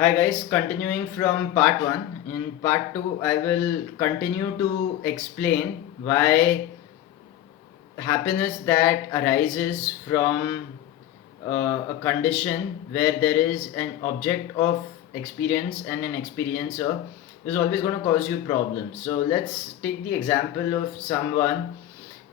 Hi guys, continuing from part 1. In part 2, I will continue to explain why happiness that arises from a condition where there is an object of experience and an experiencer is always going to cause you problems. So let's take the example of someone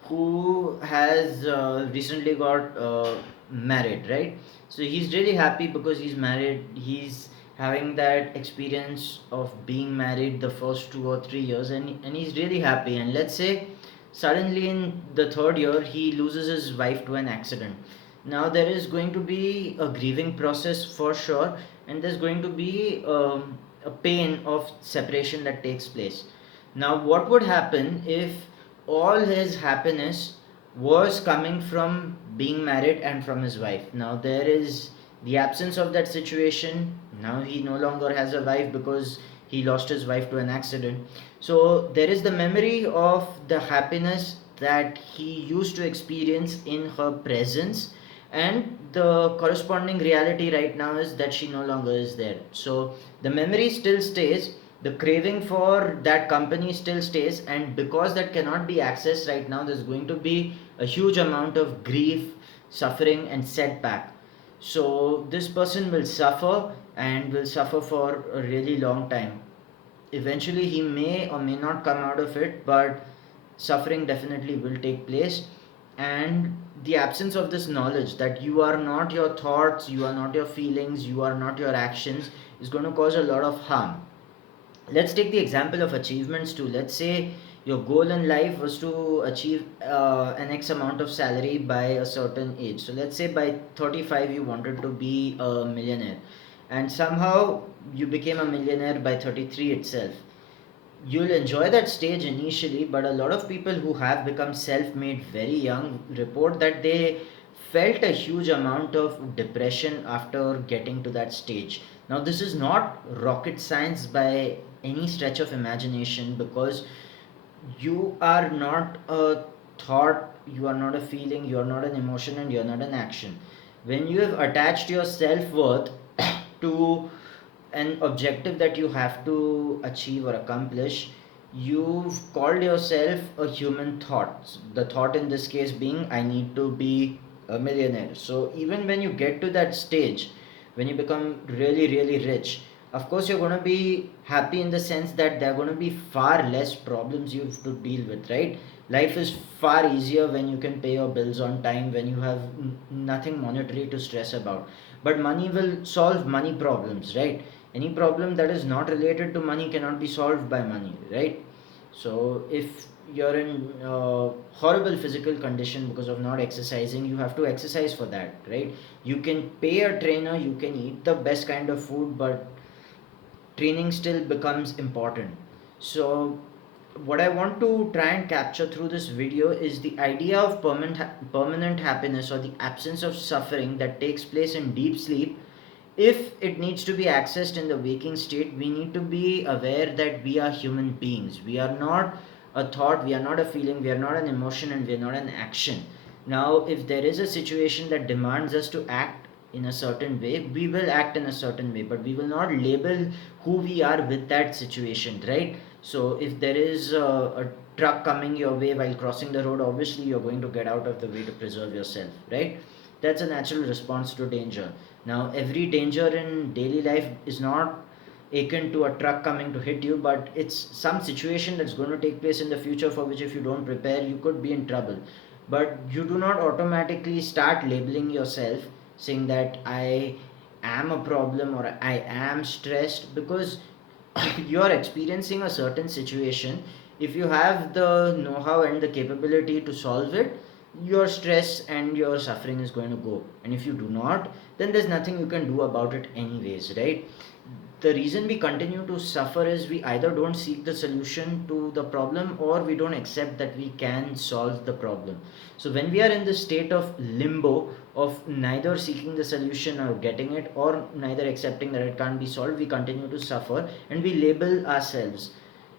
who has recently got married, right? So he's really happy because he's married. He's having that experience of being married the first 2 or 3 years, and he's really happy. And let's say suddenly in the third year he loses his wife to an accident. Now there is going to be a grieving process for sure, and there's going to be a pain of separation that takes place. Now what would happen if all his happiness was coming from being married and from his wife? Now there is the absence of that situation. Now he no longer has a wife because he lost his wife to an accident. So there is the memory of the happiness that he used to experience in her presence, and the corresponding reality right now is that she no longer is there. So the memory still stays, the craving for that company still stays, and because that cannot be accessed right now, there's going to be a huge amount of grief, suffering, and setback. So this person will suffer and will suffer for a really long time. Eventually he may or may not come out of it, but suffering definitely will take place. And the absence of this knowledge that you are not your thoughts, you are not your feelings, you are not your actions, is going to cause a lot of harm. Let's take the example of achievements too. Let's say your goal in life was to achieve an x amount of salary by a certain age. So let's say by 35 you wanted to be a millionaire, and somehow you became a millionaire by 33 itself. You'll enjoy that stage initially, but a lot of people who have become self-made very young report that they felt a huge amount of depression after getting to that stage. Now this is not rocket science by any stretch of imagination, because you are not a thought, you are not a feeling, you are not an emotion, and you are not an action. When you have attached your self-worth to an objective that you have to achieve or accomplish, you've called yourself a human thought. The thought in this case being, I need to be a millionaire. So even when you get to that stage, when you become really, really rich, of course you're going to be happy in the sense that there are going to be far less problems you have to deal with, right? Life is far easier when you can pay your bills on time, when you have nothing monetary to stress about. But money will solve money problems, right? Any problem that is not related to money cannot be solved by money, right? So if you're in horrible physical condition because of not exercising, you have to exercise for that, right? You can pay a trainer, you can eat the best kind of food, but training still becomes important. So what I want to try and capture through this video is the idea of permanent happiness, or the absence of suffering that takes place in deep sleep. If it needs to be accessed in the waking state, we need to be aware that we are human beings. We are not a thought, we are not a feeling, we are not an emotion, and we are not an action. Now if there is a situation that demands us to act in a certain way, we will act in a certain way, but we will not label who we are with that situation, right? So if there is a truck coming your way while crossing the road, obviously you're going to get out of the way to preserve yourself, right? That's a natural response to danger. Now every danger in daily life is not akin to a truck coming to hit you, but it's some situation that's going to take place in the future for which if you don't prepare, you could be in trouble. But you do not automatically start labeling yourself saying that I am a problem or I am stressed, because you are experiencing a certain situation. If you have the know-how and the capability to solve it, your stress and your suffering is going to go. And if you do not, then there's nothing you can do about it anyways, right? The reason we continue to suffer is we either don't seek the solution to the problem, or we don't accept that we can solve the problem. So when we are in the state of limbo, of neither seeking the solution or getting it, or neither accepting that it can't be solved, we continue to suffer, and we label ourselves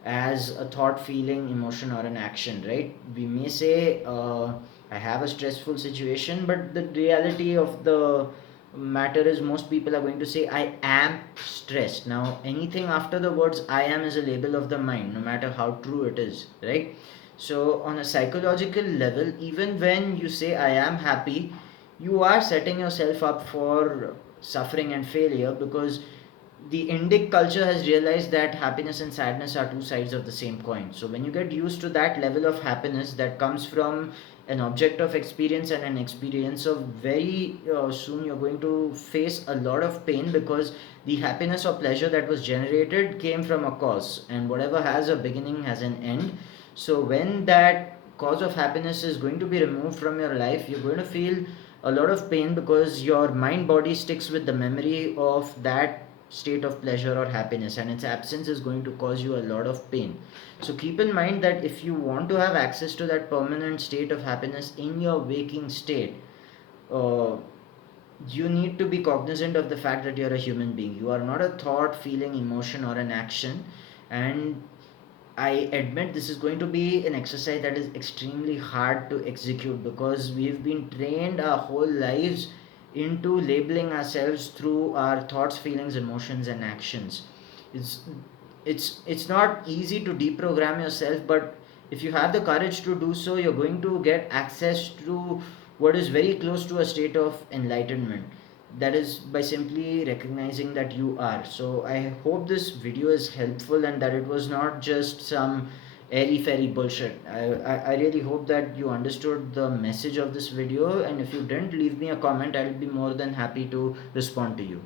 as a thought, feeling, emotion, or an action, right? We may say, I have a stressful situation, but the reality of the matter is most people are going to say I am stressed. Now anything after the words I am is a label of the mind, no matter how true it is, right? So on a psychological level, even when you say I am happy, you are setting yourself up for suffering and failure, because the Indic culture has realized that happiness and sadness are two sides of the same coin. So when you get used to that level of happiness that comes from an object of experience and an experience of, very soon you're going to face a lot of pain, because the happiness or pleasure that was generated came from a cause, and whatever has a beginning has an end. So when that cause of happiness is going to be removed from your life, you're going to feel a lot of pain, because your mind body sticks with the memory of that state of pleasure or happiness, and its absence is going to cause you a lot of pain. So keep in mind that if you want to have access to that permanent state of happiness in your waking state, uh, you need to be cognizant of the fact that you're a human being. You are not a thought, feeling, emotion, or an action. And I admit this is going to be an exercise that is extremely hard to execute, because we've been trained our whole lives into labeling ourselves through our thoughts, feelings, emotions, and actions. It's it's not easy to deprogram yourself, but if you have the courage to do so, you're going to get access to what is very close to a state of enlightenment. That is by simply recognizing that you are. So I hope this video is helpful, and that it was not just some airy fairy bullshit. I really hope that you understood the message of this video, and if you didn't, leave me a comment. I'll be more than happy to respond to you.